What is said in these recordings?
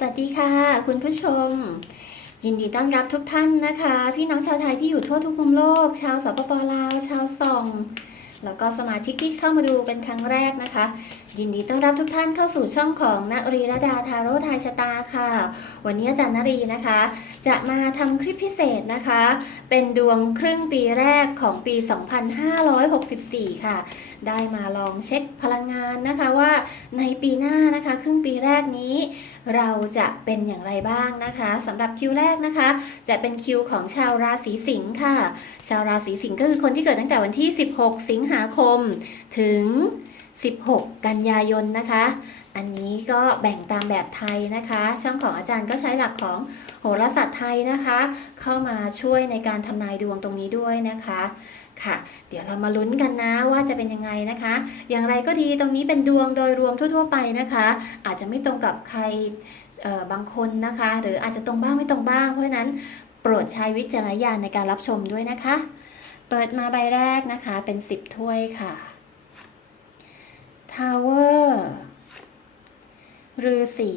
สวัสดีค่ะ คุณผู้ชม ยินดีต้อนรับทุกท่านนะคะ พี่น้องชาวไทยที่อยู่ทั่วทุกมุมโลก ชาวสปปลาว ชาวส่อง แล้วก็สมาชิกที่เข้ามาดูเป็นครั้งแรกนะคะ ยินดีต้อนรับทุกท่านเข้าสู่ช่องของนรีรดาทาโร่ทายชะตาค่ะ วันนี้อาจารย์นรีนะคะ จะมาทำคลิปพิเศษนะคะ เป็นดวงครึ่งปีแรกของปี 2564 ค่ะได้มาลองเช็คพลังงานนะคะว่าในปีหน้านะคะ ครึ่งปีแรกนี้ เราจะเป็นอย่างไรบ้างนะคะสำหรับคิวแรกนะคะ จะเป็นคิวของชาวราศีสิงค์ค่ะ ชาวราศีสิงค์ก็คือคนที่เกิดตั้งแต่วันที่ 16 สิงหาคม ถึง 16 กันยายนนะคะ อันนี้ก็แบ่งตามแบบไทยนะคะ ช่องของอาจารย์ก็ใช้หลักของโหราศาสตร์ไทยนะคะ เข้ามาช่วยในการทำนายดวงตรงนี้ด้วยนะคะค่ะ เดี๋ยวเรามาลุ้นกันนะว่าจะเป็นยังไงนะคะ อย่างไรก็ดีตรงนี้เป็นดวงโดยรวมทั่ว ๆ ไปนะคะ อาจจะไม่ตรงกับใครบางคนนะคะ หรืออาจจะตรงบ้างไม่ตรงบ้าง เพราะฉะนั้นโปรดใช้วิจารณญาณในการรับชมด้วยนะคะ เปิดมาใบแรกนะคะเป็น 10 ถ้วยค่ะ Tower ฤาษี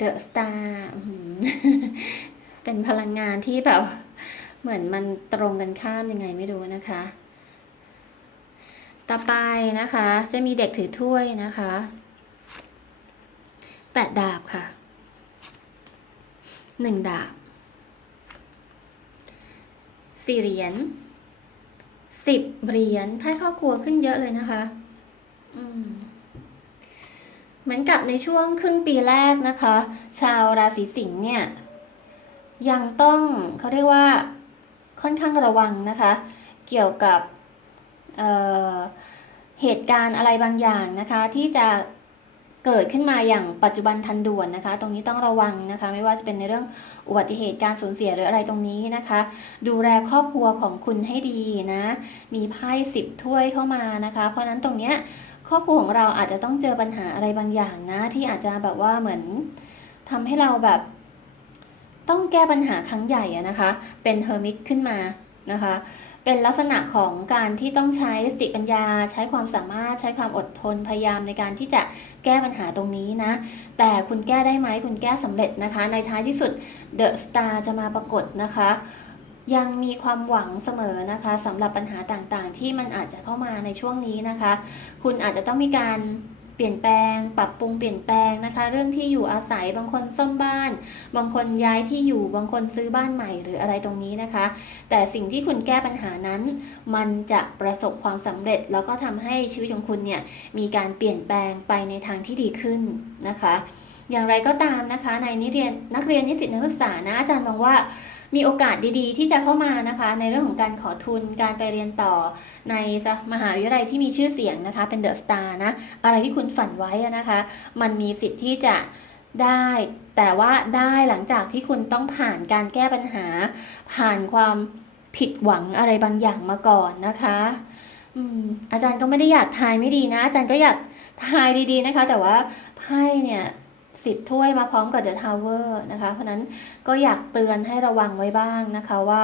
The Star อื้อหือเป็นพลังงานที่แบบ เหมือนมันตรงกันข้ามยังไงไม่รู้นะคะ ต่อไปนะคะ จะมีเด็กถือถ้วยนะคะแปดดาบค่ะหนึ่งดาบสี่เหรียญสิบเหรียญไพ่ครอบครัวขึ้นเยอะเลยนะคะ อืม เหมือนกับในช่วงครึ่งปีแรกนะคะ ชาวราศีสิงห์เนี่ย ยังต้องเขาเรียกว่าค่อนข้างระวังนะคะ เกี่ยวกับเเหตุการณ์อะไรบางอย่างนะคะ ที่จะเกิดขึ้นมาอย่างปัจจุบันทันด่วนนะคะ ตรงนี้ต้องระวังนะคะ ไม่ว่าจะเป็นในเรื่องอุบัติเหตุการสูญเสียหรืออะไรตรงนี้นะคะ ดูแลครอบครัวของคุณให้ดีนะ มีไพ่สิบถ้วยเข้ามานะคะ เพราะฉะนั้นตรงเนี้ย ครอบครัวของเราอาจจะต้องเจอปัญหาอะไรบางอย่างนะ ที่อาจจะแบบว่าเหมือนทำให้เราแบบ ต้องแก้ปัญหาครั้งใหญ่นะคะ เป็นเฮอร์มิตขึ้นมานะคะ เป็นลักษณะของการที่ต้องใช้สติปัญญา ใช้ความสามารถใช้ความอดทนพยายามในการที่จะแก้ปัญหาตรงนี้นะ แต่คุณแก้ได้ไหมคุณแก้สำเร็จนะคะ ในท้ายที่สุดเดอะสตาร์จะมาปรากฏนะคะ ยังมีความหวังเสมอนะคะสำหรับปัญหาต่างๆ ที่มันอาจจะเข้ามาในช่วงนี้นะคะ คุณอาจจะต้องมีการเปลี่ยนแปลง ปรับปรุงเปลี่ยนแปลงนะคะ เรื่องที่อยู่อาศัยบางคนซ่อมบ้าน บางคนย้ายที่อยู่บางคนซื้อบ้านใหม่หรืออะไรตรงนี้นะคะ แต่สิ่งที่คุณแก้ปัญหานั้น มันจะประสบความสำเร็จ แล้วก็ทำให้ชีวิตของคุณเนี่ยมีการเปลี่ยนแปลงไปในทางที่ดีขึ้นนะคะ อย่างไรก็ตามนะคะ ในนิเรียนนักเรียนนิสิตนักศึกษานะอาจารย์มองว่า มีโอกาสดีๆ ที่จะเข้ามานะคะ ในเรื่องของการขอทุนการไปเรียนต่อในมหาวิทยาลัยที่มีชื่อเสียงนะคะ เป็นเดอะสตาร์นะ อะไรที่คุณฝันไว้นะคะ มันมีสิทธิ์ที่จะได้แต่ว่าได้หลังจากที่คุณต้องผ่านการแก้ปัญหา ผ่านความผิดหวังอะไรบางอย่างมาก่อนนะคะอืมอาจารย์ก็ไม่ได้อยากทายไม่ดีนะ อาจารย์ก็อยากทายดีๆนะคะ แต่ว่าไพ่เนี่ย สิบถ้วยมาพร้อมกับเดอะทาวเวอร์นะคะ เพราะนั้นก็อยากเตือนให้ระวังไว้บ้างนะคะว่า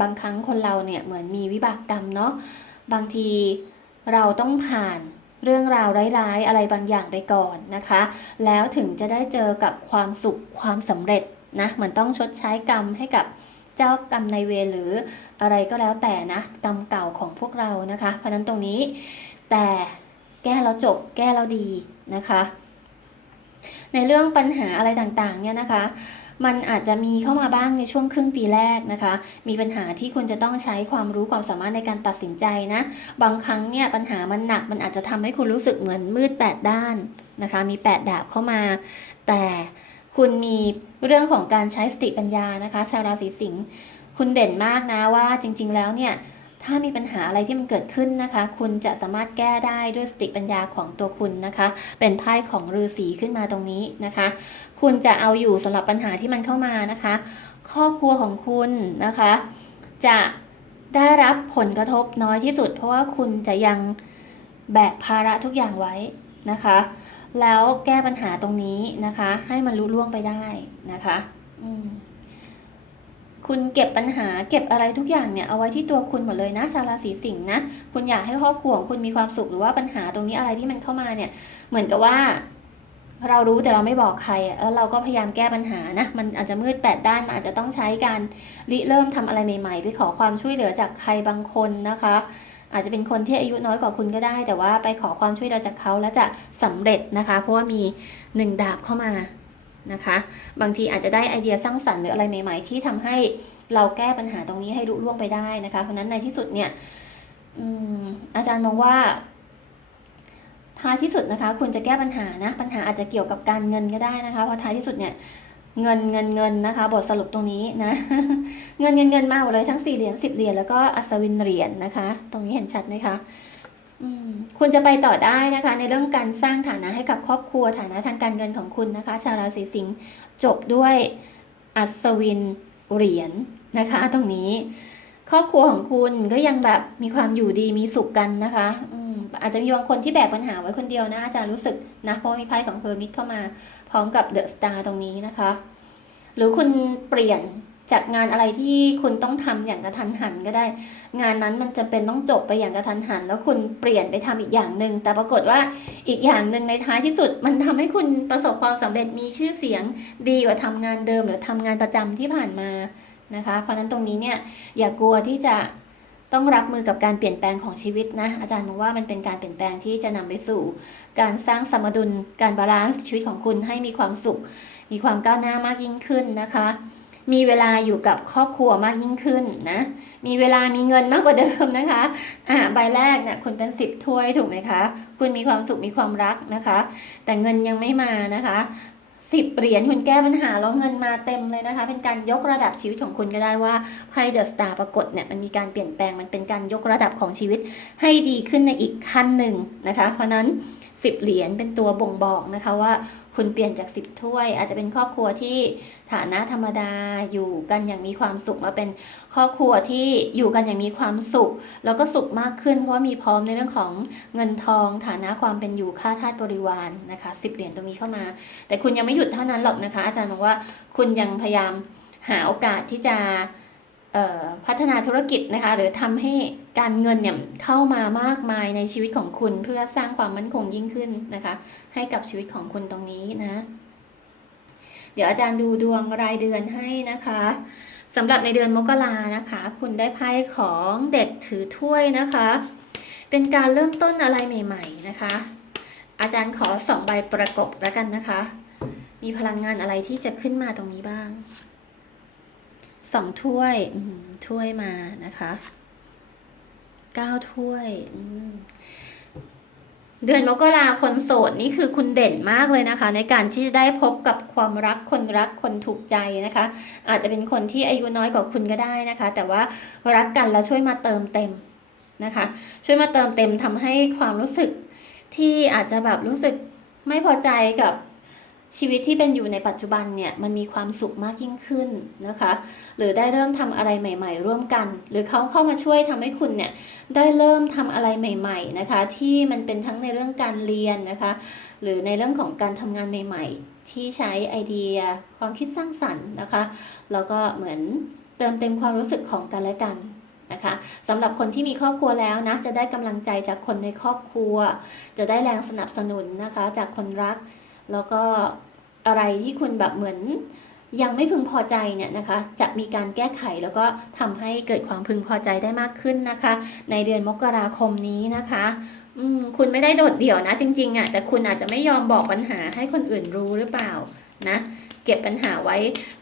บางครั้งคนเราเนี่ยเหมือนมีวิบากกรรมเนาะบางทีเราต้องผ่านเรื่องราวร้ายๆ อะไรบางอย่างไปก่อนนะคะ แล้วถึงจะได้เจอกับความสุขความสำเร็จนะเหมือนต้องชดใช้กรรมให้กับเจ้ากรรมในเวรหรืออะไรก็แล้วแต่นะกรรมเก่าของพวกเรานะคะ เพราะฉะนั้นตรงนี้แต่แก้แล้วจบแก้แล้วดีนะคะ ในเรื่องปัญหาอะไรต่างๆเนี่ยนะคะ มันอาจจะมีเข้ามาบ้างในช่วงครึ่งปีแรกนะคะ มีปัญหาที่คุณจะต้องใช้ความรู้ความสามารถในการตัดสินใจนะ บางครั้งเนี่ยปัญหามันหนักมันอาจจะทำให้คุณรู้สึกเหมือนมืดแปดด้านนะคะ มีแปดดาบเข้ามา แต่คุณมีเรื่องของการใช้สติปัญญานะคะ ชาวราศีสิงห์คุณเด่นมากนะว่าจริง ๆ แล้วเนี่ย ถ้ามีปัญหาอะไรที่มันเกิดขึ้นนะคะ คุณจะสามารถแก้ได้ด้วยสติปัญญาของตัวคุณนะคะ เป็นไพ่ของฤาษีขึ้นมาตรงนี้นะคะ คุณจะเอาอยู่สำหรับปัญหาที่มันเข้ามานะคะ ครอบครัวของคุณนะคะ จะได้รับผลกระทบน้อยที่สุด เพราะว่าคุณจะยังแบกภาระทุกอย่างไว้นะคะ แล้วแก้ปัญหาตรงนี้นะคะ ให้มันลุล่วงไปได้นะคะ อืม คุณเก็บปัญหาเก็บอะไรทุกอย่างเนี่ยเอาไว้ที่ตัวคุณหมดเลยนะชาวราศีสิงห์นะคุณอยากให้ครอบครัวของคุณมีความสุขหรือว่าปัญหาตรงนี้อะไรที่มันเข้ามาเนี่ยเหมือนกับว่า เรารู้แต่เราไม่บอกใครแล้วเราก็พยายามแก้ปัญหานะมันอาจจะมืดแปดด้านมันอาจจะต้องใช้การริเริ่มทำอะไรใหม่ ๆ ไปขอความช่วยเหลือจากใครบางคนนะคะ อาจจะเป็นคนที่อายุน้อยกว่าคุณก็ได้ แต่ว่าไปขอความช่วยเหลือจากเขาแล้วจะสำเร็จนะคะ เพราะว่ามีหนึ่งดาบเข้ามา นะคะ บางทีอาจจะได้ไอเดียสร้างสรรค์หรืออะไรใหม่ ๆ ที่ทำให้เราแก้ปัญหาตรงนี้ให้ลุล่วงไปได้นะคะ เพราะนั้นในที่สุดเนี่ยอาจารย์มองว่าท้ายที่สุดนะคะคุณจะแก้ปัญหานะปัญหาอาจจะเกี่ยวกับการเงินก็ได้นะคะเพราะท้ายที่สุดเนี่ยเงินเงินเงินนะคะ บทสรุปตรงนี้นะ เงินเงินเงินมาหมดเลยทั้งสี่เหรียญสิบเหรียญแล้วก็อัศวินเหรียญนะคะ ตรงนี้เห็นชัดไหมคะ คุณจะไปต่อได้นะคะ ในเรื่องการสร้างฐานะให้กับครอบครัวฐานะทางการเงินของคุณนะคะ ชาวราศีสิงห์จบด้วยอัศวินเหรียญนะคะ ตรงนี้ ครอบครัวของคุณก็ยังแบบมีความอยู่ดีมีสุขกันนะคะอืมอาจจะมีบางคนที่แบกปัญหาไว้คนเดียวนะ อาจารย์รู้สึกนะเพราะมีไพ่ของเฮอร์มิตเข้ามาพร้อมกับเดอะสตาร์ตรงนี้นะคะ หรือคุณเปลี่ยน จากงานอะไรที่คุณต้องทำอย่างกระทันหันก็ได้ งานนั้นมันจะเป็นต้องจบไปอย่างกระทันหัน แล้วคุณเปลี่ยนไปทำอีกอย่างหนึ่งแต่ปรากฏว่าอีกอย่างหนึ่งในท้ายที่สุด มันทำให้คุณประสบความสำเร็จมีชื่อเสียงดีกว่าทำงานเดิมหรือทำงานประจำที่ผ่านมานะคะ เพราะนั้นตรงนี้เนี่ยอย่ากลัวที่จะต้องรับมือกับการเปลี่ยนแปลงของชีวิตนะ อาจารย์มองว่ามันเป็นการเปลี่ยนแปลงที่จะนำไปสู่ การสร้างสมดุล การบาลานซ์ชีวิตของคุณให้มีความสุข มีความก้าวหน้ามากยิ่งขึ้นนะคะ มีเวลาอยู่กับครอบครัวมากยิ่งขึ้นนะ มีเวลามีเงินมากกว่าเดิมนะคะ อ่าใบแรกเนี่ยคุณเป็นสิบถ้วยถูกไหมคะ คุณมีความสุขมีความรักนะคะ แต่เงินยังไม่มานะคะสิบเหรียญคุณแก้ปัญหาแล้วเงินมาเต็มเลยนะคะ เป็นการยกระดับชีวิตของคุณก็ได้ว่าไพ่เดอะสตาร์ปรากฏเนี่ยมันมีการเปลี่ยนแปลงมันเป็นการยกระดับของชีวิตให้ดีขึ้นในอีกขั้นหนึ่งนะคะ เพราะนั้น สิบเหรียญเป็นตัวบ่งบอกนะคะว่าคุณเปลี่ยนจากสิบถ้วย อาจจะเป็นครอบครัวที่ฐานะธรรมดาอยู่กันอย่างมีความสุขมาเป็นครอบครัวที่อยู่กันอย่างมีความสุข แล้วก็สุขมากขึ้น เพราะามีพร้อมในเรื่องของเงินทอง ฐานะความเป็นอยู่ค่าทาสบริวารนะคะสิบเหรียญตรงนี้เข้ามา แต่คุณยังไม่หยุดเท่านั้นหรอกนะคะ อาจารย์มองว่าคุณยังพยายามหาโอกาสที่จะ พัฒนาธุรกิจนะคะ หรือทำให้การเงินเนี่ยเข้ามามากมายในชีวิตของคุณเพื่อสร้างความมั่นคงยิ่งขึ้นนะคะ ให้กับชีวิตของคุณตรงนี้นะ เดี๋ยวอาจารย์ดูดวงรายเดือนให้นะคะสำหรับในเดือนมกรานะคะ คุณได้ไพ่ของเด็กถือถ้วยนะคะ เป็นการเริ่มต้นอะไรใหม่ ๆนะคะ อาจารย์ขอสองใบประกบแล้วกันนะคะ มีพลังงานอะไรที่จะขึ้นมาตรงนี้บ้าง สองถ้วยถ้วยมานะคะเก้าถ้วยเดือนมกราคนโสดนี่คือคุณเด่นมากเลยนะคะ ในการที่จะได้พบกับความรักคนรักคนถูกใจนะคะ อาจจะเป็นคนที่อายุน้อยกว่าคุณก็ได้นะคะ แต่ว่ารักกันแล้วช่วยมาเติมเต็มนะคะ ช่วยมาเติมเต็มทำให้ความรู้สึกที่อาจจะแบบรู้สึกไม่พอใจกับ ชีวิตที่เป็นอยู่ในปัจจุบันเนี่ยมันมีความสุขมากยิ่งขึ้นนะคะ หรือได้เริ่มทำอะไรใหม่ ๆ ร่วมกัน หรือเขาเข้ามาช่วยทำให้คุณเนี่ยได้เริ่มทำอะไรใหม่ ๆนะคะ ที่มันเป็นทั้งในเรื่องการเรียนนะคะ หรือในเรื่องของการทำงานใหม่ ๆ ที่ใช้ไอเดียความคิดสร้างสรรค์นะคะแล้วก็เหมือนเติมเต็มความรู้สึกของกันและกันนะคะสำหรับคนที่มีครอบครัวแล้วนะจะได้กำลังใจจากคนในครอบครัว จะได้แรงสนับสนุนนะคะ จากคนรัก แล้วก็อะไรที่คุณแบบเหมือนยังไม่พึงพอใจเนี่ยนะคะ จะมีการแก้ไขแล้วก็ทำให้เกิดความพึงพอใจได้มากขึ้นนะคะ ในเดือนมกราคมนี้นะคะคุณไม่ได้โดดเดี่ยวนะจริงๆอะ่ะแต่คุณอาจจะไม่ยอมบอกปัญหาให้คนอื่นรู้หรือเปล่านะ เก็บปัญหาไว้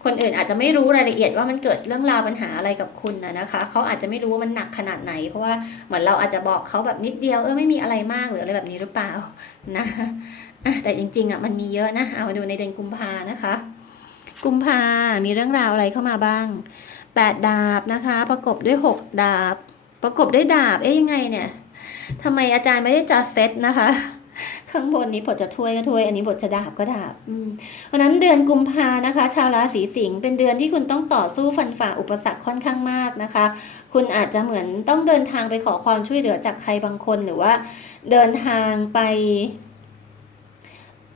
คนอื่นอาจจะไม่รู้รายละเอียดว่ามันเกิดเรื่องราวปัญหาอะไรกับคุณนะนะคะเขาอาจจะไม่รู้ว่ามันหนักขนาดไหน เพราะว่าเหมือนเราอาจจะบอกเขาแบบนิดเดียวเออไม่มีอะไรมากหรืออะไรแบบนี้หรือเปล่านะ อะแต่จริงๆอะมันมีเยอะนะ เอามาดูในเดือนกุมภานะคะ กุมภามีเรื่องราวอะไรเข้ามาบ้างแปดดาบนะคะ ประกบด้วยหกดาบ ประกบด้วยดาบ เอ๊ยยังไงเนี่ยทำไมอาจารย์ไม่ได้จัดเซตนะคะ ข้างบนนี้บทจะถ้วยก็ถ้วย อันนี้บทจะดาบก็ดาบ อืมเพราะนั้นเดือนกุมภานะคะ ชาวราศีสิงห์เป็นเดือนที่คุณต้องต่อสู้ฟันฝ่าอุปสรรคค่อนข้างมากนะคะ คุณอาจจะเหมือนต้องเดินทางไปขอความช่วยเหลือจากใครบางคนหรือว่า เดินทางไป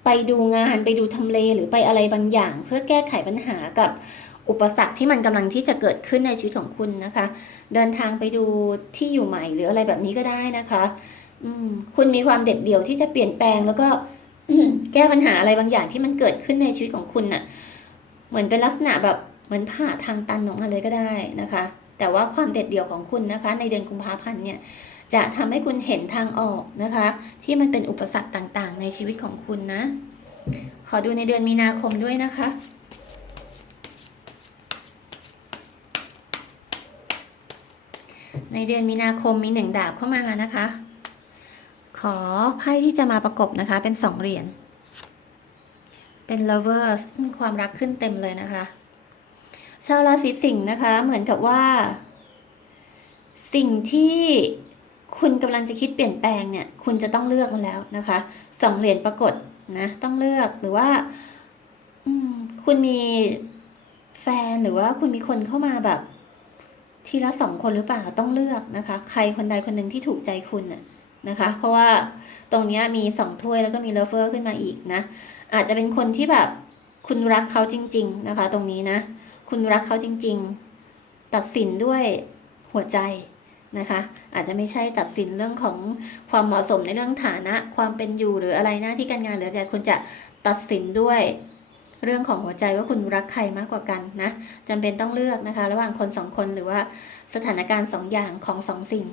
ไปดูงานไปดูทำเลหรือไปอะไรบางอย่าง เพื่อแก้ไขปัญหากับอุปสรรคที่มันกำลังที่จะเกิดขึ้นในชีวิตของคุณนะคะ เดินทางไปดูที่อยู่ใหม่หรืออะไรแบบนี้ก็ได้นะคะ อืม คุณมีความเด็ดเดี่ยวที่จะเปลี่ยนแปลงแล้วก็แก้ปัญหาอะไรบางอย่างที่มันเกิดขึ้นในชีวิตของคุณน่ะ เหมือนเป็นลักษณะแบบเหมือนผ่าทางตันออกมาเลยก็ได้นะคะ แต่ว่าความเด็ดเดี่ยวของคุณนะคะ ในเดือนกุมภาพันธ์เนี่ย จะทำให้คุณเห็นทางออกนะคะ ที่มันเป็นอุปสรรคต่างๆ ในชีวิตของคุณนะ ขอดูในเดือนมีนาคมด้วยนะคะในเดือนมีนาคมมีหนึ่งดาบเข้ามานะคะ ขอไพ่ที่จะมาประกบนะคะ เป็นสองเหรียญ เป็น lovers ความรักขึ้นเต็มเลยนะคะ ชาวราศีสิงห์นะคะ เหมือนกับว่า สิ่งที่ คุณกำลังจะคิดเปลี่ยนแปลงเนี่ย คุณจะต้องเลือกมาแล้วนะคะสองเหรียญปรากฏนะต้องเลือกหรือว่า อืม คุณมีแฟนหรือว่าคุณมีคนเข้ามาแบบ ทีละสองคนหรือเปล่าต้องเลือกนะคะ ใครคนใดคนหนึ่งที่ถูกใจคุณน่ะนะคะ เพราะว่าตรงนี้มีสองถ้วยแล้วก็มีเลเวอร์ขึ้นมาอีกนะ อาจจะเป็นคนที่แบบคุณรักเขาจริง ๆ นะคะ ตรงนี้นะ คุณรักเขาจริง ๆ ตัดสินด้วยหัวใจ นะคะ อาจจะไม่ใช่ตัดสินเรื่องของความเหมาะสมในเรื่องฐานะ ความเป็นอยู่หรืออะไรหน้าที่การงานหรืออะไรคุณจะตัดสินด้วยเรื่องของหัวใจว่าคุณรักใครมากกว่ากันนะจำเป็นต้องเลือกนะคะ ระหว่างคนสองคนหรือว่าสถานการณ์สองอย่างของสองสิ่ง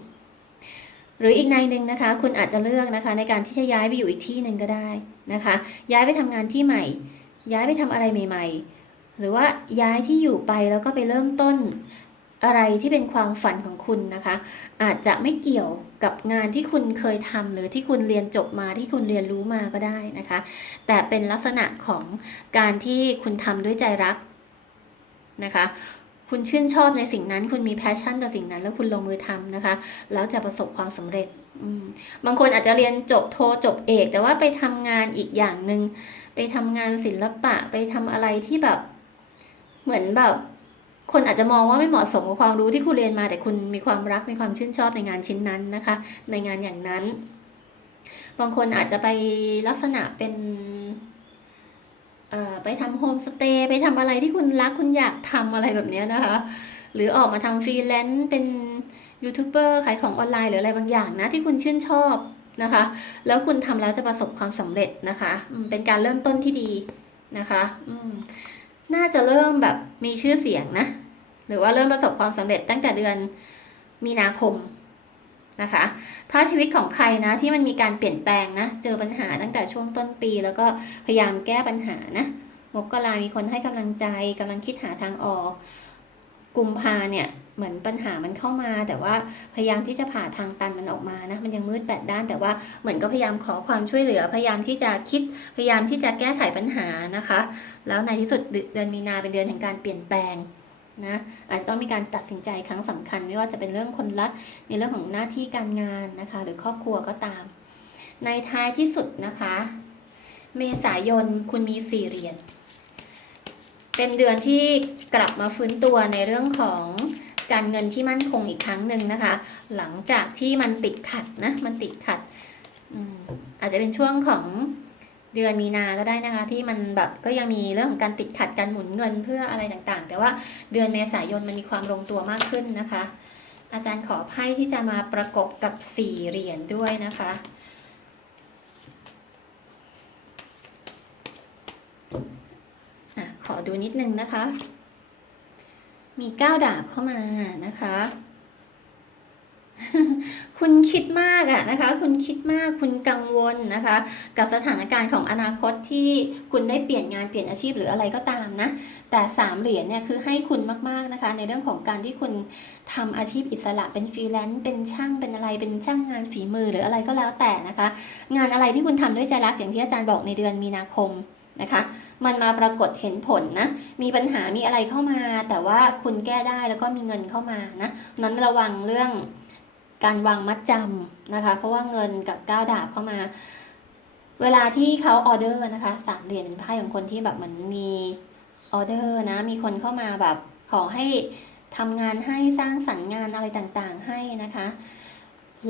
หรืออีกในหนึ่งนะคะ คุณอาจจะเลือกนะคะ ในการที่จะย้ายไปอยู่อีกที่หนึ่งก็ได้นะคะ ย้ายไปทำงานที่ใหม่ ย้ายไปทำอะไรใหม่ ๆ หรือว่าย้ายที่อยู่ไปแล้วก็ไปเริ่มต้น อะไรที่เป็นความฝันของคุณนะคะ อาจจะไม่เกี่ยวกับงานที่คุณเคยทำหรือที่คุณเรียนจบมาที่คุณเรียนรู้มาก็ได้นะคะ แต่เป็นลักษณะของการที่คุณทำด้วยใจรักนะคะคุณชื่นชอบในสิ่งนั้น คุณมีแพชชั่นต่อสิ่งนั้น แล้วคุณลงมือทำนะคะ แล้วจะประสบความสำเร็จ บางคนอาจจะเรียนจบโทจบเอก แต่ว่าไปทำงานอีกอย่างหนึ่ง ไปทำงานศิลปะ ไปทำอะไรที่แบบ เหมือนแบบ คนอาจจะมองว่าไม่เหมาะสมกับความรู้ที่คุณเรียนมา แต่คุณมีความรักมีความชื่นชอบในงานชิ้นนั้นนะคะ ในงานอย่างนั้น บางคนอาจจะไปลักษณะเป็นเอ่อไปทำโฮมสเตย์ไปทำอะไรที่คุณรักคุณอยากทำอะไรแบบนี้นะคะ หรือออกมาทำฟรีแลนซ์เป็นยูทูบเบอร์ขายของออนไลน์หรืออะไรบางอย่างนะที่คุณชื่นชอบนะคะ แล้วคุณทำแล้วจะประสบความสำเร็จนะคะเป็นการเริ่มต้นที่ดีนะคะอืม น่าจะเริ่มแบบมีชื่อเสียงนะ หรือว่าเริ่มประสบความสำเร็จตั้งแต่เดือนมีนาคมนะคะ ถ้าชีวิตของใครนะที่มันมีการเปลี่ยนแปลงนะ เจอปัญหาตั้งแต่ช่วงต้นปี แล้วก็พยายามแก้ปัญหานะ มกรามีคนให้กำลังใจกำลังคิดหาทางออก กุมภาเนี่ยเหมือนปัญหามันเข้ามา แต่ว่าพยายามที่จะผ่าทางตันมันออกมานะมันยังมืดแปดด้าน แต่ว่าเหมือนก็พยายามขอความช่วยเหลือ พยายามที่จะคิดพยายามที่จะแก้ไขปัญหานะคะ แล้วในที่สุดเดือนมีนาเป็นเดือนแห่งการเปลี่ยนแปลงนะอาจจะต้องมีการตัดสินใจครั้งสำคัญไม่ว่าจะเป็นเรื่องคนรักในเรื่องของหน้าที่การงานนะคะ หรือครอบครัวก็ตาม ในท้ายที่สุดนะคะ เมษายนคุณมีสี่เหรียญ เป็นเดือนที่กลับมาฟื้นตัวในเรื่องของการเงินที่มั่นคงอีกครั้งหนึ่งนะคะ หลังจากที่มันติดขัดนะมันติดขัดอาจจะเป็นช่วงของเดือนมีนาก็ได้นะคะ ที่มันแบบก็ยังมีเรื่องของการติดขัดการหมุนเงินเพื่ออะไรต่างๆ แต่ว่าเดือนเมษายนมันมีความลงตัวมากขึ้นนะคะ อาจารย์ขอไพ่ที่จะมาประกบกับสี่เหรียญด้วยนะคะ อะขอดูนิดนึงนะคะ มีเก้าดาบเข้ามานะคะ คุณคิดมากอะนะคะ คุณคิดมาก คุณกังวลนะคะ กับสถานการณ์ของอนาคตที่คุณได้เปลี่ยนงานเปลี่ยนอาชีพหรืออะไรก็ตามนะ แต่สามเหรียญเนี่ยคือให้คุณมากๆนะคะ ในเรื่องของการที่คุณทำอาชีพอิสระเป็นฟรีแลนซ์เป็นช่างเป็นอะไรเป็นช่างงานฝีมือหรืออะไรก็แล้วแต่นะคะ งานอะไรที่คุณทำด้วยใจรักอย่างที่อาจารย์บอกในเดือนมีนาคม นะคะ มันมาปรากฏเห็นผลนะ มีปัญหามีอะไรเข้ามา แต่ว่าคุณแก้ได้แล้วก็มีเงินเข้ามานะนั้นระวังเรื่องการวางมัดจำนะคะ เพราะว่าเงินกับก้าวดาบเข้ามา เวลาที่เขาออเดอร์นะคะสามเหรียญเป็นไพ่ของคนที่แบบเหมือนมีออเดอร์นะ มีคนเข้ามาแบบขอให้ทำงานให้สร้างสรรค์งานอะไรต่างๆให้นะคะ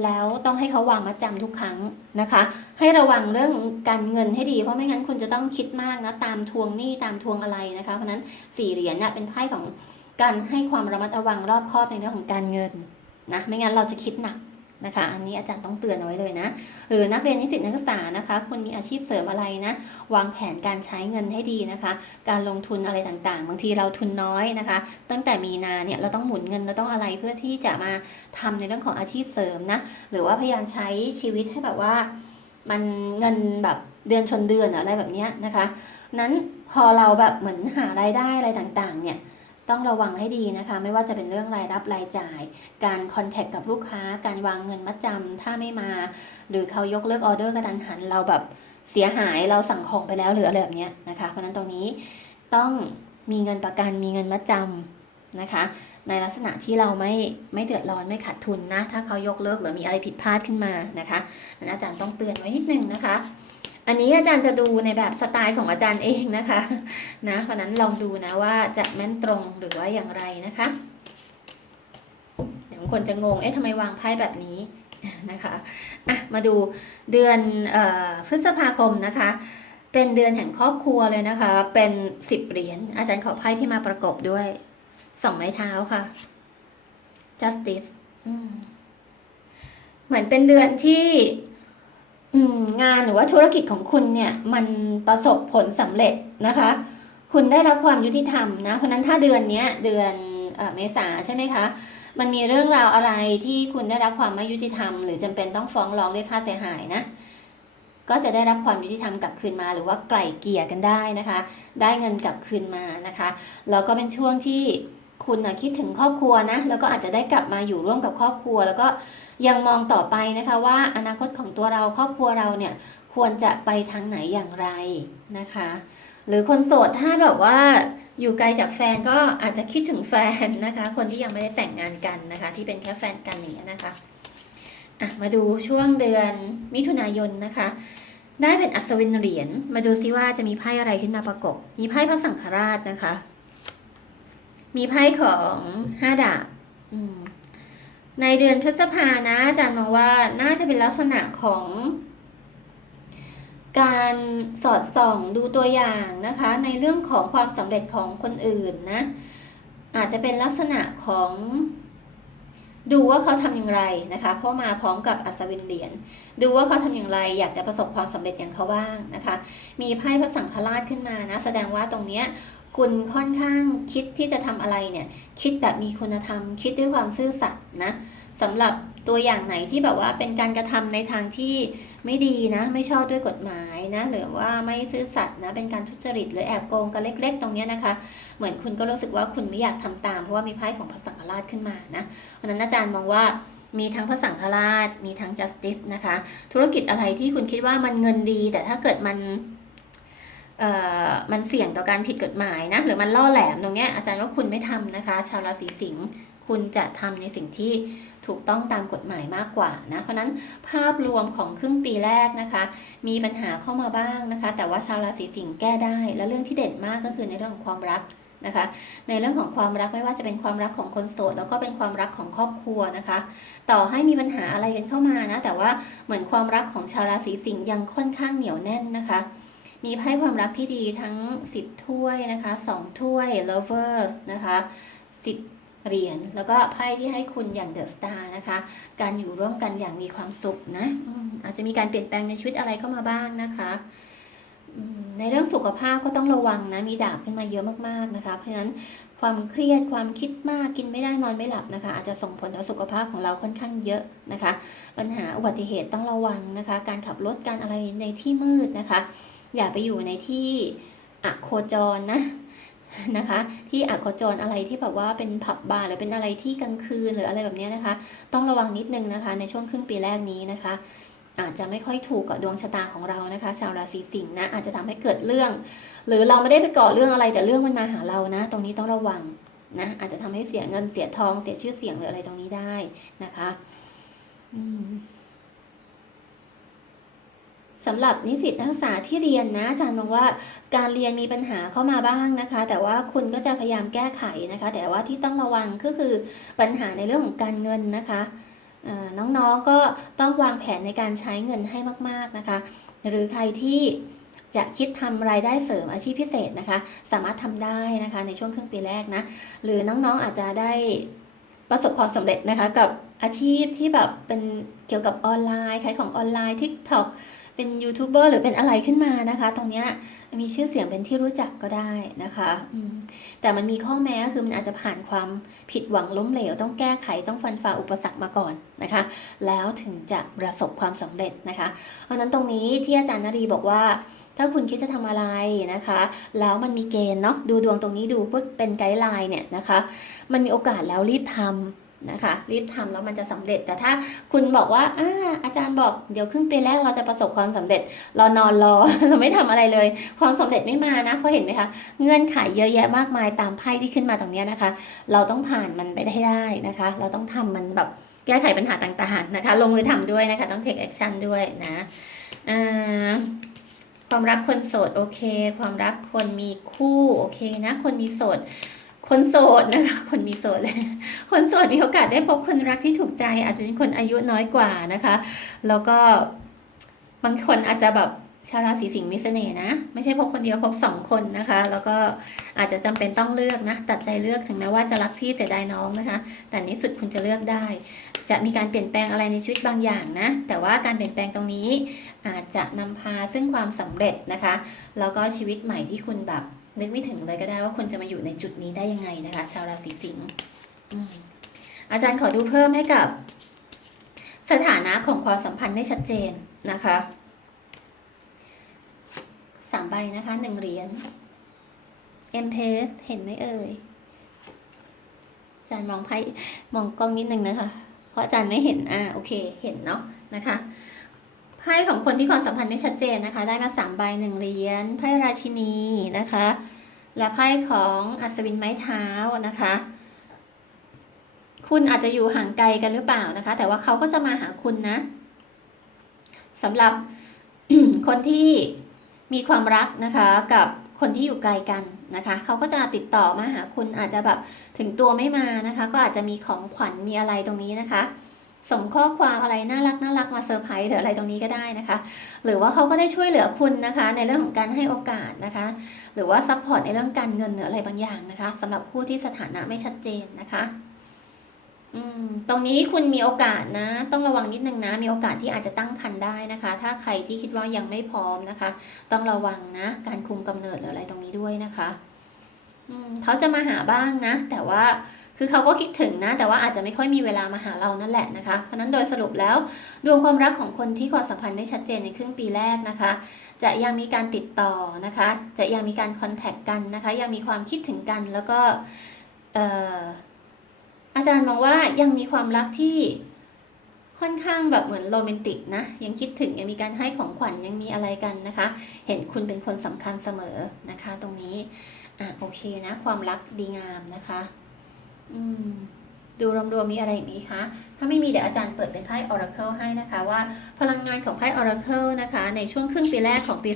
แล้วต้องให้เขาวางมัดจำทุกครั้งนะคะ ให้ระวังเรื่องการเงินให้ดี เพราะไม่งั้นคุณจะต้องคิดมากนะตามทวงหนี้ตามทวงอะไรนะคะ เพราะฉะนั้นสี่เหรียญเนี่ยเป็นไพ่ของการให้ความระมัดระวังรอบคอบในเรื่องของการเงินนะไม่งั้นเราจะคิดหนัก นะคะ อันนี้อาจารย์ต้องเตือนเอาไว้เลยนะ หรือนักเรียนนิสิตนักศึกษานะคะคุณมีอาชีพเสริมอะไรนะ วางแผนการใช้เงินให้ดีนะคะ การลงทุนอะไรต่างๆ บางทีเราทุนน้อยนะคะ ตั้งแต่มีนาเนี่ยเราต้องหมุนเงินเราต้องอะไรเพื่อที่จะมาทำในเรื่องของอาชีพเสริมนะ หรือว่าพยายามใช้ชีวิตให้แบบว่า มันเงินแบบเดือนชนเดือนอะไรแบบนี้นะคะ นั้นพอเราแบบเหมือนหารายได้อะไรต่างๆ เนี่ย ต้องระวังให้ดีนะคะ ไม่ว่าจะเป็นเรื่องรายรับรายจ่าย การคอนแทคกับลูกค้า การวางเงินมัดจำถ้าไม่มา หรือเขายกเลิกออเดอร์กระทันหันเราแบบเสียหายเราสั่งของไปแล้วหรืออะไรแบบเนี้ยนะคะ เพราะฉะนั้นตรงนี้ต้องมีเงินประกันมีเงินมัดจำนะคะ ในลักษณะที่เราไม่ไม่เดือดร้อนไม่ขาดทุนนะ ถ้าเขายกเลิกหรือมีอะไรผิดพลาดขึ้นมานะคะนั้นอาจารย์ต้องเตือนไว้นิดนึงนะคะ อันนี้อาจารย์จะดูในแบบสไตล์ของอาจารย์เองนะคะนะเพราะนั้นลองดูนะว่าจะแม่นตรงหรือว่าอย่างไรนะคะเดี๋ยวบางคนจะงงเอ๊ะทำไมวางไพ่แบบนี้นะคะอะมาดูเดือนออพฤษภาคมนะคะ เป็นเดือนแห่งครอบครัวเลยนะคะ เป็นสิบเหรียญอาจารย์ขอไพ่ที่มาประกบด้วยสองไม้เท้าค่ะ justice เหมือนเป็นเดือนที่ อืมงานหรือว่าธุรกิจของคุณเนี่ยมันประสบผลสำเร็จนะคะ คุณได้รับความยุติธรรมนะ เพราะนั้นถ้าเดือนเนี้ยเดือนเออเมษาใช่ไหมคะ มันมีเรื่องราวอะไรที่คุณได้รับความไม่ยุติธรรม หรือจำเป็นต้องฟ้องร้องเรียกค่าเสียหายนะ ก็จะได้รับความยุติธรรมกลับคืนมา หรือว่าไกล่เกลี่ยกันได้นะคะ ได้เงินกลับคืนมานะคะแล้วก็เป็นช่วงที่ คุณนะคิดถึงครอบครัวนะแล้วก็อาจจะได้กลับมาอยู่ร่วมกับครอบครัว แล้วก็ยังมองต่อไปนะคะว่าอนาคตของตัวเราครอบครัวเราเนี่ยควรจะไปทางไหนอย่างไรนะคะ หรือคนโสดถ้าแบบว่าอยู่ไกลจากแฟนก็อาจจะคิดถึงแฟนนะคะ คนที่ยังไม่ได้แต่งงานกันนะคะ ที่เป็นแค่แฟนกันอย่างเงี้ยนะคะอะมาดูช่วงเดือนมิถุนายนนะคะ ได้เป็นอัศวินเหรียญมาดูซิว่าจะมีไพ่อะไรขึ้นมาประกบมีไพ่พระสังฆราชนะคะ มีไพ่ของห้าดาบในเดือนพฤษภานะอาจารย์มองว่าน่าจะเป็นลักษณะของการสอดส่องดูตัวอย่างนะคะ ในเรื่องของความสำเร็จของคนอื่นนะ อาจจะเป็นลักษณะของดูว่าเขาทำอย่างไรนะคะเพราะมาพร้อมกับอัศวินเหรียญดูว่าเขาทำอย่างไร อยากจะประสบความสำเร็จอย่างเขาบ้างนะคะ มีไพ่พระสังฆราชขึ้นมานะ แสดงว่าตรงเนี้ย คุณค่อนข้างคิดที่จะทำอะไรเนี่ย คิดแบบมีคุณธรรม คิดด้วยความซื่อสัตย์นะสำหรับตัวอย่างไหนที่แบบว่าเป็นการกระทำในทางที่ไม่ดีนะ ไม่ชอบด้วยกฎหมายนะหรือว่าไม่ซื่อสัตย์นะเป็นการทุจริตหรือแอบโกงกันเล็ก ๆ ตรงนี้นะคะ เหมือนคุณก็รู้สึกว่าคุณไม่อยากทำตามเพราะว่ามีไพ่ของพระสังฆราชขึ้นมานะเพราะฉะนั้นอาจารย์มองว่ามีทั้งพระสังฆราช มีทั้ง justice นะคะ ธุรกิจอะไรที่คุณคิดว่ามันเงินดี แต่ถ้าเกิดมัน มันเสี่ยงต่อการผิดกฎหมายนะ หรือมันล่อแหลมตรงเนี้ยอาจารย์ว่าคุณไม่ทำนะคะ ชาวราศีสิงห์คุณจะทำในสิ่งที่ถูกต้องตามกฎหมายมากกว่านะเพราะนั้นภาพรวมของครึ่งปีแรกนะคะ มีปัญหาเข้ามาบ้างนะคะ แต่ว่าชาวราศีสิงห์แก้ได้ และเรื่องที่เด่นมากก็คือในเรื่องของความรักนะคะ ในเรื่องของความรักไม่ว่าจะเป็นความรักของคนโสดแล้วก็เป็นความรักของครอบครัวนะคะ ต่อให้มีปัญหาอะไรกันเข้ามานะ แต่ว่าเหมือนความรักของชาวราศีสิงห์ยังค่อนข้างเหนียวแน่นนะคะ มีไพ่ความรักที่ดีทั้ง 10 ถ้วยนะคะ 2 ถ้วย lovers นะคะ 10 เหรียญ แล้วก็ไพ่ที่ให้คุณอย่าง the star นะคะ การอยู่ร่วมกันอย่างมีความสุขนะออาจจะมีการเปลี่ยนแปลงในชีวิตอะไรเข้ามาบ้างนะคะในเรื่องสุขภาพก็ต้องระวังนะ มีดาบขึ้นมาเยอะมากๆนะคะ เพราะฉะนั้นความเครียดความคิดมากกินไม่ได้นอนไม่หลับนะคะ อาจจะส่งผลต่อสุขภาพของเราค่อนข้างเยอะนะคะ ปัญหาอุบัติเหตุต้องระวังนะคะ การขับรถการอะไรในที่มืดนะคะ อย่าไปอยู่ในที่อโคจรนะนะคะ ที่อโคจรอะไรที่แบบว่าเป็นผับบาร์หรือเป็นอะไรที่กลางคืนหรืออะไรแบบนี้นะคะ ต้องระวังนิดนึงนะคะ ในช่วงครึ่งปีแรกนี้นะคะ อาจจะไม่ค่อยถูกกับดวงชะตาของเรานะคะ ชาวราศีสิงห์นะอาจจะทำให้เกิดเรื่อง หรือเราไม่ได้ไปก่อเรื่องอะไรแต่เรื่องมันมาหาเรานะ ตรงนี้ต้องระวังนะอาจจะทำให้เสียเงินเสียทองเสียชื่อเสียงหรืออะไรตรงนี้ได้นะคะ อืม สำหรับนิสิตนักศึกษาที่เรียนนะอาจารย์มองว่าการเรียนมีปัญหาเข้ามาบ้างนะคะ แต่ว่าคุณก็จะพยายามแก้ไขนะคะ แต่ว่าที่ต้องระวังก็คือปัญหาในเรื่องของการเงินนะคะน้องๆก็ต้องวางแผนในการใช้เงินให้มาก ๆนะคะ หรือใครที่จะคิดทำรายได้เสริมอาชีพพิเศษนะคะ สามารถทำได้นะคะในช่วงครึ่งปีแรกนะ หรือน้องๆอาจจะได้ประสบความสำเร็จนะคะกับอาชีพที่แบบเป็นเกี่ยวกับออนไลน์ขายของออนไลน์ TikTok เป็นยูทูบเบอร์หรือเป็นอะไรขึ้นมานะคะ ตรงเนี้ยมีชื่อเสียงเป็นที่รู้จักก็ได้นะคะอืมแต่มันมีข้อแม้ก็คือมันอาจจะผ่านความผิดหวังล้มเหลว ต้องแก้ไขต้องฟันฝ่าอุปสรรคมาก่อนนะคะ แล้วถึงจะประสบความสำเร็จนะคะ เพราะฉะนั้นตรงนี้ที่อาจารย์นรีบอกว่าถ้าคุณคิดจะทำอะไรนะคะ แล้วมันมีเกณฑ์เนาะดูดวงตรงนี้ดูเพื่อเป็นไกด์ไลน์เนี่ยนะคะ มันมีโอกาสแล้วรีบทำ นะคะรีบทำแล้วมันจะสำเร็จ แต่ถ้าคุณบอกว่าอาอาจารย์บอกเดี๋ยวครึ่งปีแรกเราจะประสบความสำเร็จ เรานอนรอเราไม่ทำอะไรเลย ความสำเร็จไม่มานะเพราะเห็นไหมคะเงื่อนไขเยอะแยะมากมายตามไพ่ที่ขึ้นมาตรงนี้นะคะ เราต้องผ่านมันไปได้ได้นะคะ เราต้องทำมันแบบแก้ไขปัญหาต่างๆนะคะ ลงมือทำด้วยนะคะ ต้อง take action ด้วยนะความรักคนโสดโอเค ความรักคนมีคู่โอเคนะ คนมีโสด คนโสดนะคะ คนมีโสดเลยคนโสดมีโอกาสได้พบคนรักที่ถูกใจ อาจจะเป็นคนอายุน้อยกว่านะคะ แล้วก็บางคนอาจจะแบบชาวราศีสิงห์มีเสน่ห์นะ ไม่ใช่พบคนเดียวพบสองคนนะคะ แล้วก็อาจจะจำเป็นต้องเลือกนะ ตัดใจเลือกถึงแม้ว่าจะรักพี่เสียดายน้องนะคะ แต่นที่สุดคุณจะเลือกได้ จะมีการเปลี่ยนแปลงอะไรในชีวิตบางอย่างนะ แต่ว่าการเปลี่ยนแปลงตรงนี้ อาจจะนำพาซึ่งความสำเร็จนะคะ แล้วก็ชีวิตใหม่ที่คุณแบบ นึกไม่ถึงเลยก็ได้ว่าคุณจะมาอยู่ในจุดนี้ได้ยังไงนะคะ ชาวราศีสิงห์อืมอาจารย์ขอดูเพิ่มให้กับ สถานะของความสัมพันธ์ไม่ชัดเจนนะคะสามใบนะคะหนึ่งเหรียญเอ็มเพสเห็นไหมเอ่ยอาจารย์มองไพ่มองกล้องนิดนึงนะคะ เพราะอาจารย์ไม่เห็นอ่าโอเคเห็นเนาะนะคะ ไพ่ของคนที่ความสัมพันธ์ไม่ชัดเจนนะคะ ได้มาสามใบหนึ่งเหรียญไพ่ราชินีนะคะ และไพ่ของอัศวินไม้เท้านะคะ คุณอาจจะอยู่ห่างไกลกันหรือเปล่านะคะ แต่ว่าเขาก็จะมาหาคุณนะสำหรับคนที่มีความรักนะคะกับคนที่อยู่ไกลกันนะคะ เขาก็จะติดต่อมาหาคุณอาจจะแบบถึงตัวไม่มานะคะ ก็อาจจะมีของขวัญมีอะไรตรงนี้นะคะ ส่งข้อความอะไรน่ารักน่ารักมาเซอร์ไพรส์หรืออะไรตรงนี้ก็ได้นะคะ หรือว่าเขาก็ได้ช่วยเหลือคุณนะคะ ในเรื่องของการให้โอกาสนะคะ หรือว่าซัพพอร์ตในเรื่องการเงินหรืออะไรบางอย่างนะคะสำหรับคู่ที่สถานะไม่ชัดเจนนะคะตรงนี้คุณมีโอกาสนะ ต้องระวังนิดนึงนะ มีโอกาสที่อาจจะตั้งครรภ์ได้นะคะ ถ้าใครที่คิดว่ายังไม่พร้อมนะคะ ต้องระวังนะ การคุมกำเนิดหรืออะไรตรงนี้ด้วยนะคะเขาจะมาหาบ้างนะ แต่ว่า คือเขาก็คิดถึงนะ แต่ว่าอาจจะไม่ค่อยมีเวลามาหาเรานั่นแหละนะคะ เพราะนั้นโดยสรุปแล้วดวงความรักของคนที่ความสัมพันธ์ไม่ชัดเจนในครึ่งปีแรกนะคะ จะยังมีการติดต่อนะคะ จะยังมีการคอนแทคกันนะคะ ยังมีความคิดถึงกันแล้วก็เอ่ออาจารย์มองว่ายังมีความรักที่ค่อนข้างแบบเหมือนโรแมนติกนะ ยังคิดถึงยังมีการให้ของขวัญยังมีอะไรกันนะคะ เห็นคุณเป็นคนสำคัญเสมอนะคะ ตรงนี้อะโอเคนะ ความรักดีงามนะคะ อืมดูรวมๆมีอะไรอย่างนี้คะ ถ้าไม่มีเดี๋ยวอาจารย์เปิดเป็นไพ่ Oracle ให้นะคะว่าพลังงานของไพ่ Oracle นะคะ ในช่วงครึ่งปีแรกของปี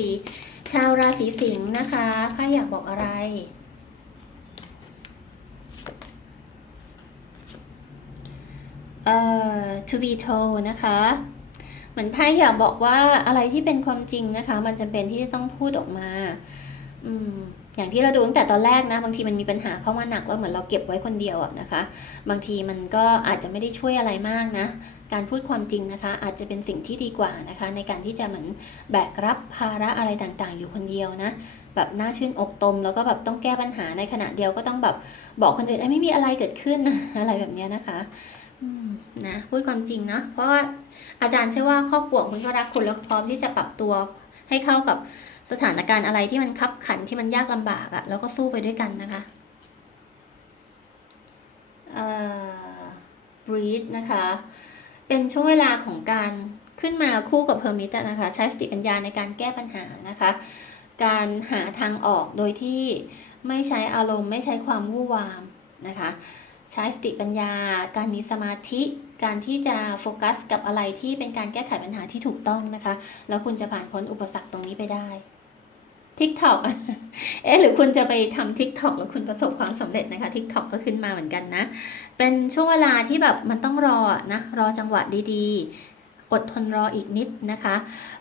2564 ชาวราศีสิงห์นะคะไพ่อยากบอกอะไร เอ่อ to be told นะคะเหมือนไพ่อยากบอกว่าอะไรที่เป็นความจริงนะคะ มันจะเป็นที่จะต้องพูดออกมา อืม อย่างที่เราดูตั้งแต่ตอนแรกนะบางทีมันมีปัญหาเข้ามาหนักแล้วเหมือนเราเก็บไว้คนเดียวนะคะ บางทีมันก็อาจจะไม่ได้ช่วยอะไรมากนะ การพูดความจริงนะคะ อาจจะเป็นสิ่งที่ดีกว่านะคะ ในการที่จะเหมือนแบกรับภาระอะไรต่างๆ อยู่คนเดียวนะแบบน่าชื่นอกตม แล้วก็แบบต้องแก้ปัญหาในขณะเดียวก็ต้องแบบบอกคนอื่นไอ้ไม่มีอะไรเกิดขึ้นอะไรแบบนี้นะคะนะพูดความจริงนะเพราะว่าอาจารย์เชื่อว่าครอบครัวคุณก็รักคุณแล้วพร้อมที่จะปรับตัวให้เข้ากับ สถานการณ์อะไรที่มันคับขันที่มันยากลำบากอะแล้วก็สู้ไปด้วยกันนะคะเอ่อ breathe นะคะ เป็นช่วงเวลาของการขึ้นมาคู่กับ hermit อะนะคะ ใช้สติปัญญาในการแก้ปัญหานะคะ การหาทางออกโดยที่ไม่ใช้อารมณ์ไม่ใช้ความวู่วามนะคะ ใช้สติปัญญา การมีสมาธิการที่จะโฟกัสกับอะไรที่เป็นการแก้ไขปัญหาที่ถูกต้องนะคะ แล้วคุณจะผ่านพ้นอุปสรรคตรงนี้ไปได้ ทิก t o k เอ๊ะหรือคุณจะไปทำทิก t o k แล้วคุณประสบความสำเร็จนะคะทิก t o k ก็ขึ้นมาเหมือนกันนะ เป็นช่วงเวลาที่แบบมันต้องรอนะ รอจังหวะดีๆ อดทนรออีกนิดนะคะ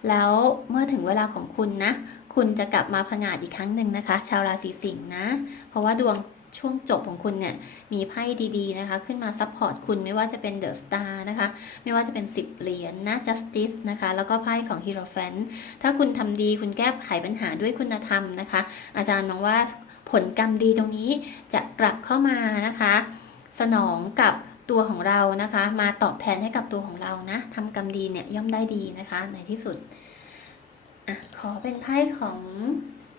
แล้วเมื่อถึงเวลาของคุณนะ คุณจะกลับมาผงาดอีกครั้งหนึ่งนะคะ ชาวราศีสิงห์นะ เพราะว่าดวง ช่วงจบของคุณเนี่ยมีไพ่ดีๆนะคะ ขึ้นมาซัพพอร์ตคุณไม่ว่าจะเป็นเดอะสตาร์นะคะ ไม่ว่าจะเป็น 10 เหรียญนะ justice นะคะ แล้วก็ไพ่ของ h e r o p h a n ถ้าคุณทำดีคุณแก้ไขปัญหาด้วยคุณธรรมนะคะ อาจารย์มองว่าผลกรรมดีตรงนี้จะกลับเข้ามานะคะ สนองกับตัวของเรานะคะ มาตอบแทนให้กับตัวของเรานะทำกรรมดีเนี่ยย่อมได้ดีนะคะ ในที่สุดอะขอเป็นไพ่ของ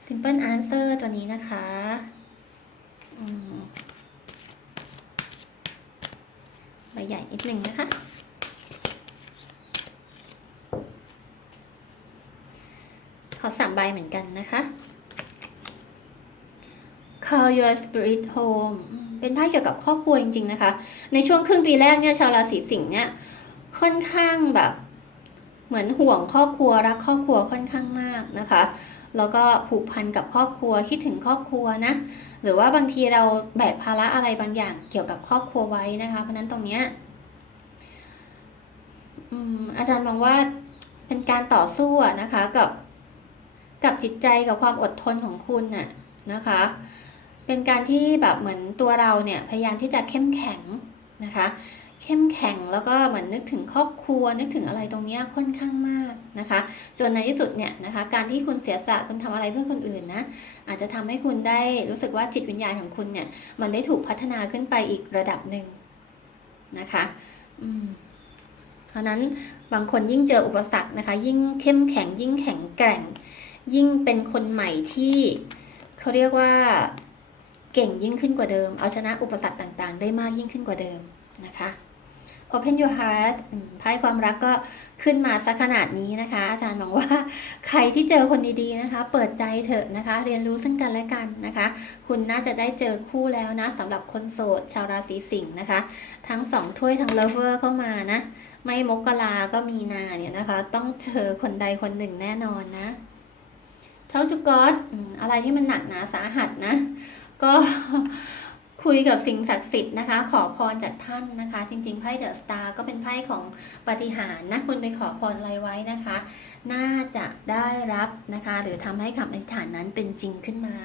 simple answer ตัวนี้นะคะ ใบใหญ่นิดนึงนะคะ ขอสามใบเหมือนกันนะคะ Call your spirit home เป็นไพ่เกี่ยวกับครอบครัวจริงๆนะคะ ในช่วงครึ่งปีแรกเนี่ยชาวราศีสิงห์เนี่ยค่อนข้างแบบ เหมือนห่วงครอบครัวรักครอบครัวค่อนข้างมากนะคะ แล้วก็ผูกพันกับครอบครัวคิดถึงครอบครัวนะ หรือว่าบางทีเราแบกภาระอะไรบางอย่างเกี่ยวกับครอบครัวไว้นะคะ เพราะนั้นตรงเนี้ยอาจารย์มองว่าเป็นการต่อสู้นะคะกับกับจิตใจกับความอดทนของคุณน่ะนะคะ เป็นการที่แบบเหมือนตัวเราเนี่ยพยายามที่จะเข้มแข็งนะคะ เข้มแข็งแล้วก็เหมือนนึกถึงครอบครัว นึกถึงอะไรตรงนี้ค่อนข้างมากนะคะ จนในที่สุดเนี่ยนะคะ การที่คุณเสียสละคุณทำอะไรเพื่อคนอื่นนะอาจจะทำให้คุณได้รู้สึกว่าจิตวิญญาณของคุณเนี่ย มันได้ถูกพัฒนาขึ้นไปอีกระดับหนึ่งนะคะอืมเพราะนั้นบางคนยิ่งเจออุปสรรคนะคะ ยิ่งเข้มแข็ง ยิ่งแข็งแกร่ง ยิ่งเป็นคนใหม่ที่เขาเรียกว่าเก่งยิ่งขึ้นกว่าเดิม เอาชนะอุปสรรคต่างๆ ได้มากยิ่งขึ้นกว่าเดิมนะคะ Open your heart ไพ่ความรักก็ขึ้นมาสักขนาดนี้นะคะ อาจารย์มองว่าใครที่เจอคนดีๆนะคะ เปิดใจเถอะนะคะ เรียนรู้ซึ่งกันและกันนะคะ คุณน่าจะได้เจอคู่แล้วนะสำหรับคนโสด ชาวราศีสิงห์นะคะ ทั้งสองถ้วยทั้งเลเวอร์เข้ามานะ ไม่มกราก็มีนาเนี่ยนะคะ ต้องเจอคนใดคนหนึ่งแน่นอนนะเท่าจุกอสอืมอะไรที่มันหนักหนาสาหัสนะ ก็ คุยกับสิ่งศักดิ์สิทธิ์นะคะ ขอพรจากท่านนะคะ จริงๆไพ่เดอะสตาร์ก็เป็นไพ่ของปฏิหารนะคุณไปขอพรอะไรไว้นะคะ น่าจะได้รับนะคะ หรือทำให้คำอธิษฐานนั้นเป็นจริงขึ้นมา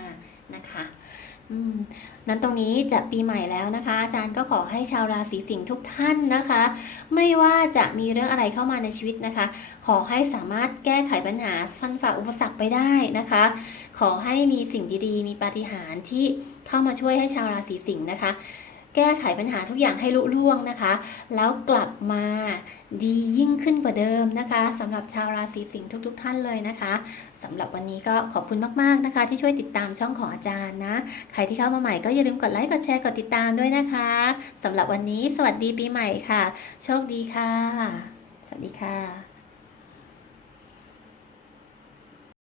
นะคะนั้นตรงนี้จะปีใหม่แล้วนะคะ อาจารย์ก็ขอให้ชาวราศีสิงห์ทุกท่านนะคะ ไม่ว่าจะมีเรื่องอะไรเข้ามาในชีวิตนะคะ ขอให้สามารถแก้ไขปัญหาฟันฝ่าอุปสรรคไปได้นะคะ ขอให้มีสิ่งดีๆ มีปาฏิหาริย์ที่เข้ามาช่วยให้ชาวราศีสิงห์นะคะ แก้ไขปัญหาทุกอย่างให้ลุล่วงนะคะ แล้วกลับมาดียิ่งขึ้นกว่าเดิมนะคะสำหรับชาวราศีสิงห์ทุก ๆ ท่านเลยนะคะสำหรับวันนี้ก็ขอบคุณมากๆนะคะ ที่ช่วยติดตามช่องของอาจารย์นะ ใครที่เข้ามาใหม่ก็อย่าลืมกดไลค์กดแชร์กดติดตามด้วยนะคะสำหรับวันนี้สวัสดีปีใหม่ค่ะ โชคดีค่ะ สวัสดีค่ะ